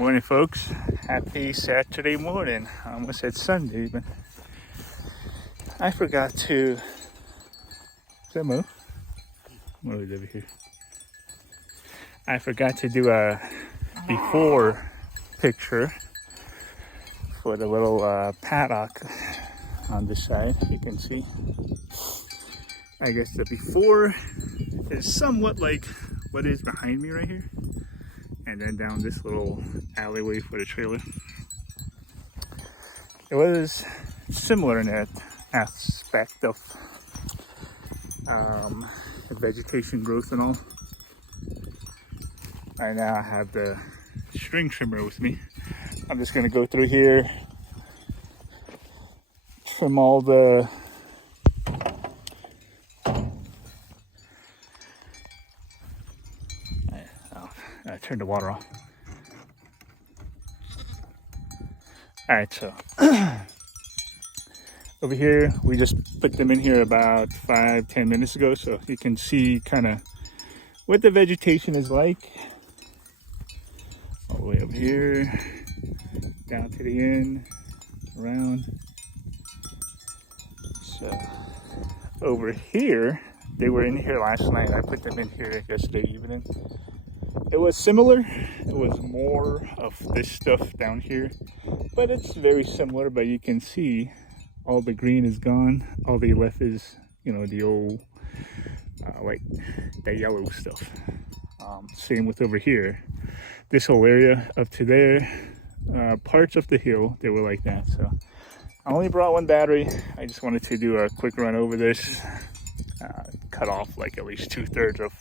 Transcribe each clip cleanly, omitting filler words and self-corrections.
Morning, folks. Happy Saturday morning. I almost said Sunday, but I forgot to. Is that Mo? Mo is over here. I forgot to do a before picture for the little paddock on this side. You can see. I guess the before is somewhat like what is behind me right here. And then down this little alleyway for the trailer. It was similar in that aspect of vegetation growth and all. Right now I have the string trimmer with me. I'm just gonna go through here, trim all the I turned the water off. Alright, so over here, we just put them in here about 5-10 minutes ago, so you can see kind of what the vegetation is like. All the way over here, down to the end, around. So over here, they were in here last night. I put them in here yesterday evening. It was similar. It was more of this stuff down here, but it's very similar. But you can see all the green is gone. All they left is, you know, the old like the yellow stuff. Same with over here. This whole area up to there, parts of the hill, they were like that. So I only brought one battery. I just wanted to do a quick run over this, cut off like at least 2/3 of.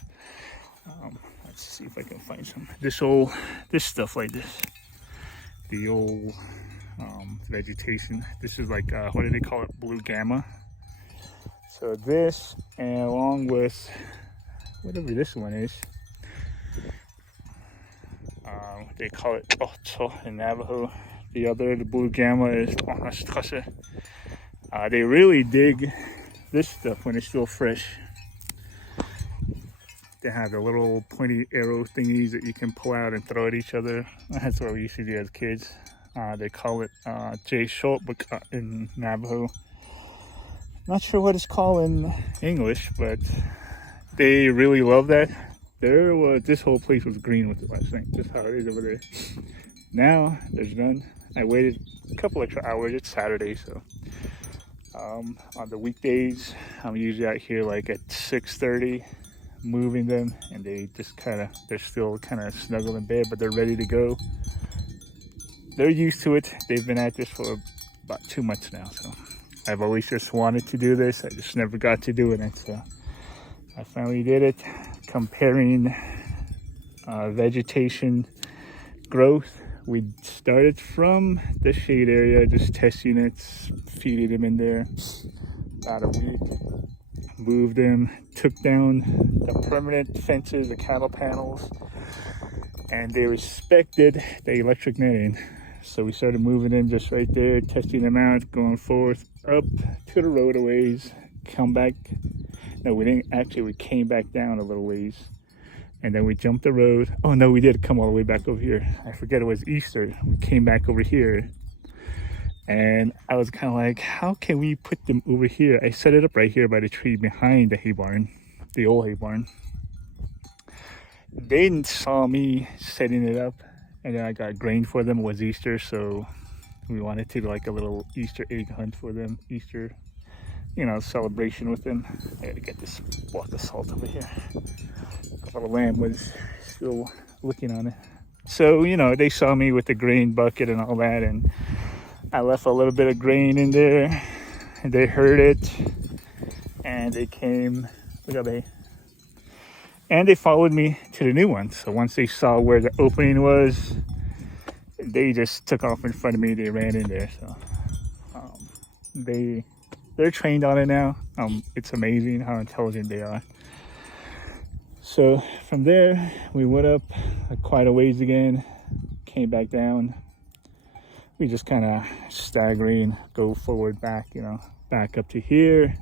Let's see if I can find some. This stuff like this, the old vegetation. This is like what do they call it? Blue gamma. So this, and along with whatever this one is, they call it oto in Navajo. The blue gamma is onastkase. They really dig this stuff when it's still fresh. They have the little pointy arrow thingies that you can pull out and throw at each other. That's what we used to do as kids. They call it J short in Navajo. Not sure what it's called in English, but they really love that. This whole place was green with it last night. Just how it is over there. Now there's none. I waited a couple extra hours. It's Saturday, so on the weekdays I'm usually out here like at 6:30. Moving them, and they're still kind of snuggled in bed, but they're ready to go. They're used to it. They've been at this for about 2 months now, so I've always just wanted to do this. I just never got to doing it, so I finally did it. Comparing vegetation growth, we started from the shade area, just testing it, feeding them in there about a week. Moved them, took down the permanent fences, the cattle panels, and they respected the electric netting. So we started moving them just right there, testing them out, going forth up to the roadways, come back. No, we didn't actually, we came back down a little ways, and then we jumped the road. Oh no, we did come all the way back over here. I forget it was Easter. We came back over here. And I was kind of like, how can we put them over here? I set it up right here by the tree behind the hay barn, the old hay barn. They saw me setting it up, and then I got grain for them. It was Easter, so we wanted to do like a little Easter egg hunt for them. Easter, celebration with them. I gotta get this block of salt over here. The little lamb was still looking on it. So, they saw me with the grain bucket and all that, and I left a little bit of grain in there, and they heard it, and they came, look up, hey, and they followed me to the new one. So once they saw where the opening was, they just took off in front of me. They ran in there. So they're trained on it now. It's amazing how intelligent they are. So from there, we went up quite a ways again, came back down. We just kind of staggering, go forward, back, back up to here.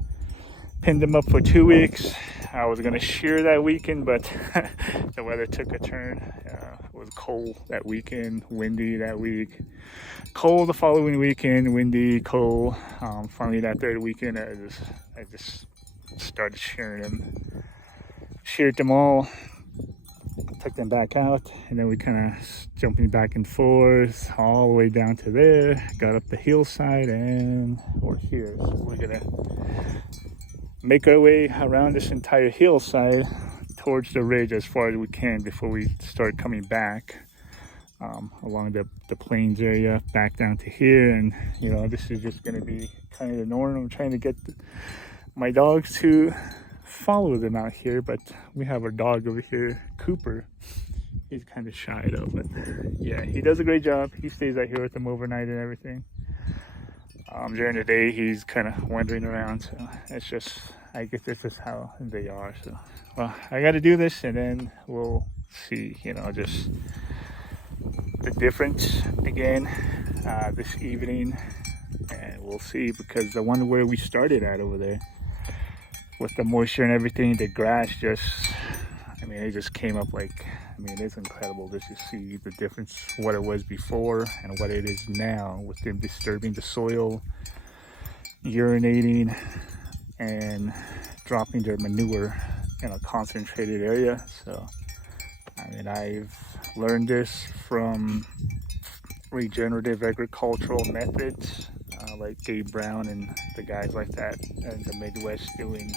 Pinned them up for 2 weeks. I was gonna shear that weekend, but the weather took a turn. was cold that weekend, windy that week. Cold the following weekend, windy, cold. Finally that third weekend, I just started shearing them. Sheared them all, took them back out, and then we kind of jumping back and forth all the way down to there. Got up the hillside and we're here. So we're gonna make our way around this entire hillside towards the ridge as far as we can before we start coming back along the plains area back down to here. And you know, this is just going to be kind of the norm. I'm trying to get my dogs to follow them out here, but we have our dog over here, Cooper. He's kind of shy though, but yeah, he does a great job. He stays out here with them overnight and everything. During the day he's kind of wandering around, so it's just, I guess this is how they are. So well, I got to do this and then we'll see, you know, just the difference again this evening, and we'll see, because the one where we started at over there with the moisture and everything, the grass just, I mean, it just came up like, I mean, it's incredible just to see the difference, what it was before and what it is now, with them disturbing the soil, urinating, and dropping their manure in a concentrated area. So, I mean, I've learned this from regenerative agricultural methods, like Gabe Brown and the guys like that in the Midwest doing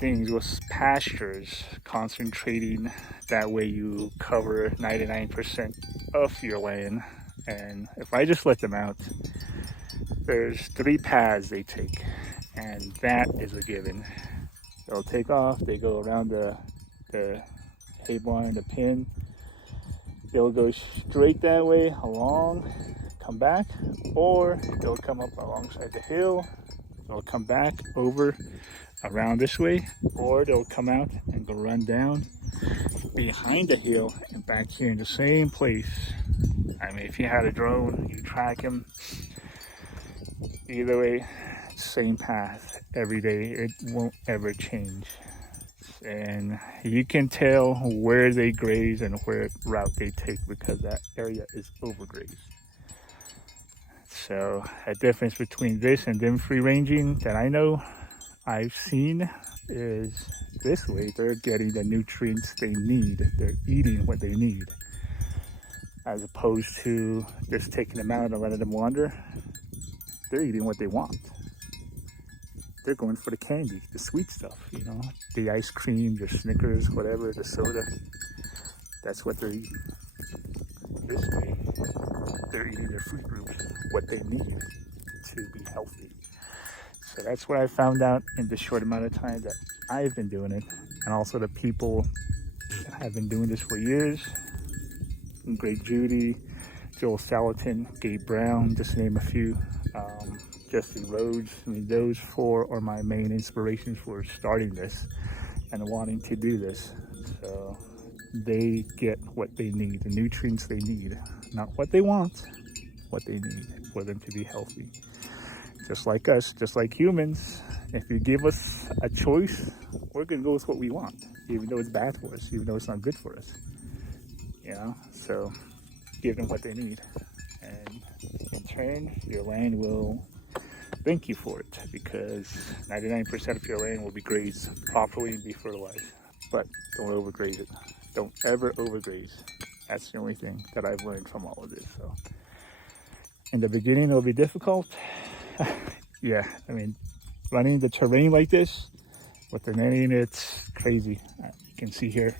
things with pastures, concentrating. That way you cover 99% of your land. And if I just let them out, there's 3 paths they take, and that is a given. They'll take off, they go around the hay barn, the pen, they'll go straight that way along, come back, or they'll come up alongside the hill, they'll come back over around this way, or they'll come out and go run down behind the hill and back here in the same place. I mean, if you had a drone, you track them. Either way, same path every day. It won't ever change. And you can tell where they graze and where route they take, because that area is overgrazed. So a difference between this and them free ranging that I know I've seen is this way they're getting the nutrients they need. They're eating what they need, as opposed to just taking them out and letting them wander. They're eating what they want. They're going for the candy, the sweet stuff, you know, the ice cream, the Snickers, whatever, the soda. That's what they're eating. This way, they're eating their food groups, what they need to be healthy. So that's what I found out in this short amount of time that I've been doing it, and also the people that have been doing this for years. Great Judy, Joel Salatin, Gabe Brown, just to name a few. Justin Rhodes. I mean, those 4 are my main inspirations for starting this and wanting to do this. So they get what they need, the nutrients they need, not what they want, what they need for them to be healthy. Just like us, just like humans, if you give us a choice, we're going to go with what we want, even though it's bad for us, even though it's not good for us. You know, so give them what they need. And in turn, your land will thank you for it, because 99% of your land will be grazed properly and be fertilized. But don't overgraze it. Don't ever overgraze. That's the only thing that I've learned from all of this. So in the beginning, it'll be difficult. Yeah, I mean, running the terrain like this with the netting, it's crazy. You can see here.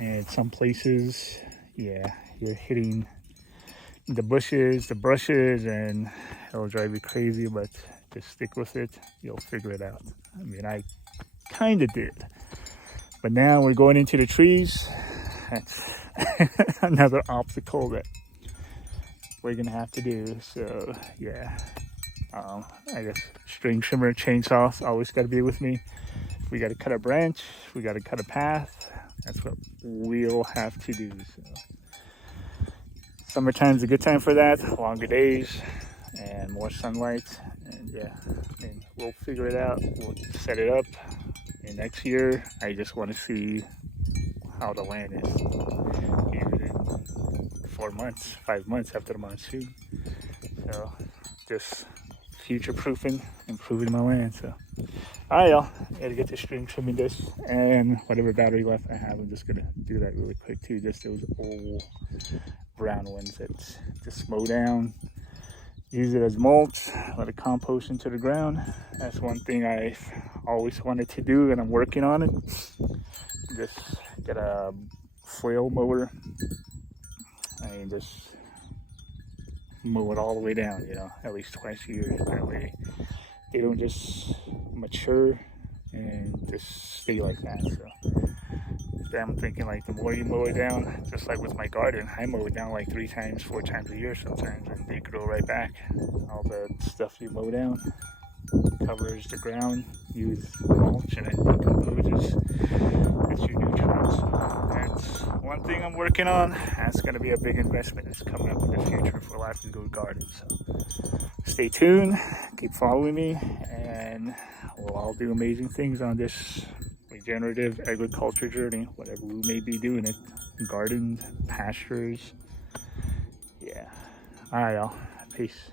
And some places, yeah, you're hitting the bushes, the brushes, and it'll drive you crazy, but just stick with it. You'll figure it out. I mean, I kind of did. But now we're going into the trees. That's another obstacle that we're going to have to do. So, yeah. I guess string trimmer, chainsaws always got to be with me. If we got to cut a branch, we got to cut a path. That's what we'll have to do. So. Summertime's a good time for that. Longer days and more sunlight. And yeah, and we'll figure it out. We'll set it up. And next year, I just want to see how the land is here in 4 months, 5 months after the monsoon. So just future proofing, improving my land. So all right, y'all, gotta get the string trimming this and whatever battery left I have. I'm just gonna do that really quick too. Just those old brown ones that just mow down, use it as mulch, let it compost into the ground. That's one thing I've always wanted to do, and I'm working on it. Just get a flail mower and just mow it all the way down, you know, at least twice a year. That way they don't just mature and just stay like that. So I'm thinking, like, the more you mow it down, just like with my garden, I mow it down like 3 times, 4 times a year sometimes, and they grow right back. All the stuff you mow down covers the ground, use mulch, and it decomposes. It's your nutrients. So that's one thing I'm working on. That's going to be a big investment that's coming up in the future for Life and Good Garden. So stay tuned, keep following me, and we'll all do amazing things on this regenerative agriculture journey, whatever we may be doing it. Gardens, pastures. Yeah. All right, y'all. Peace.